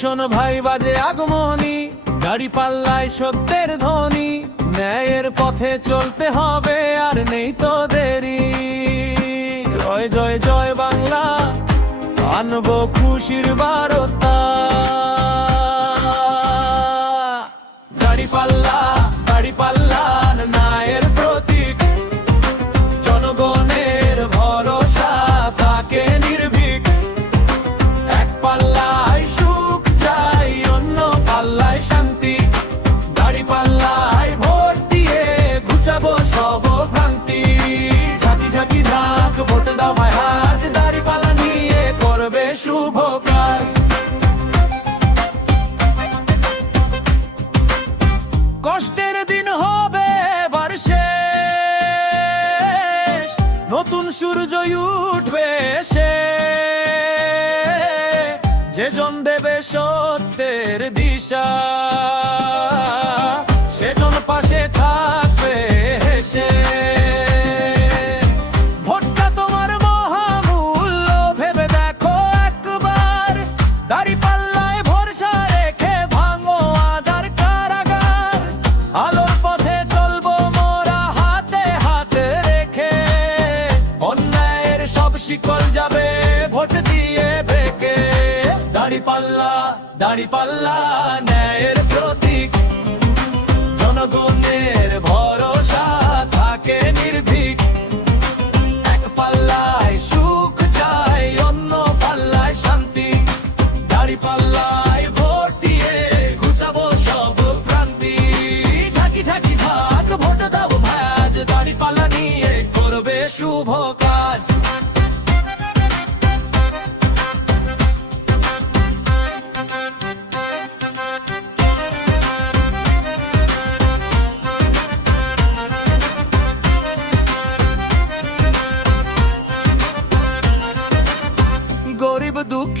শোন ভাই বাজে আগমনী। গাড়ি পাল্লায় সত্যের ধ্বনি। ন্যায়ের পথে চলতে হবে আর নেই তো দেরি। জয় জয় জয় বাংলা, আনব খুশির বারতা। গাড়ি পাল্লা নতুন সূর্য উঠবে সে। যে জন দেবে সত্যের দিশা। শিকল যাবে, ভোট দিয়ে বেঁকে দাড়ি পাল্লা দাড়ি পাল্লা ন্যায়ের প্রতীক। জনগণের ভরসা থাকে নির্ভীক। এক পাল্লায় সুখ চাই, অন্য পাল্লায় শান্তি। দাড়ি পাল্লায় ভোট দিয়ে ঘুচাবো সব ভ্রান্তি ঝাঁকি ঝাঁকি ঝাঁক, ভোট দাও ভাজ। দাড়ি পাল্লা নিয়ে করবে শুভ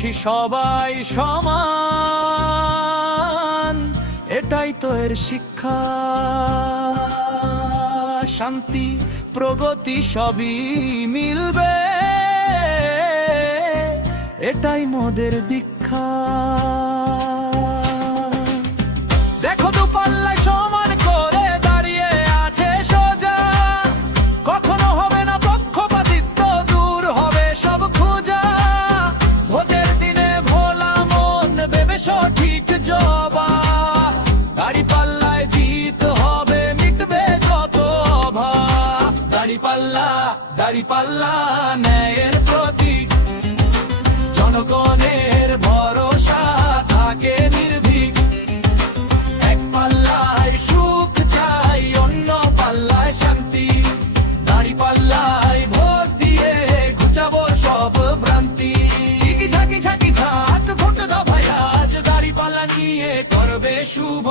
দুঃখী সবাই সমান। এটাই তো এর শিক্ষা। শান্তি প্রগতি সবই মিলবে। এটাই মোদের দীক্ষা। অভাব দাড়ি পাল্লা ন্যায়ের প্রতীক। জনগণের ভরসা থাকে নির্ভীক। এক পাল্লায় সুখ চাই, অন্য পাল্লায় শান্তি। দাড়ি পাল্লায় ভোট দিয়ে ঘুচাবো সব ভ্রান্তি। ঝাঁকি ঝাঁকি ঝাঁকি দাও ভাই, আজ দাড়ি পাল্লা নিয়ে করবে শুভ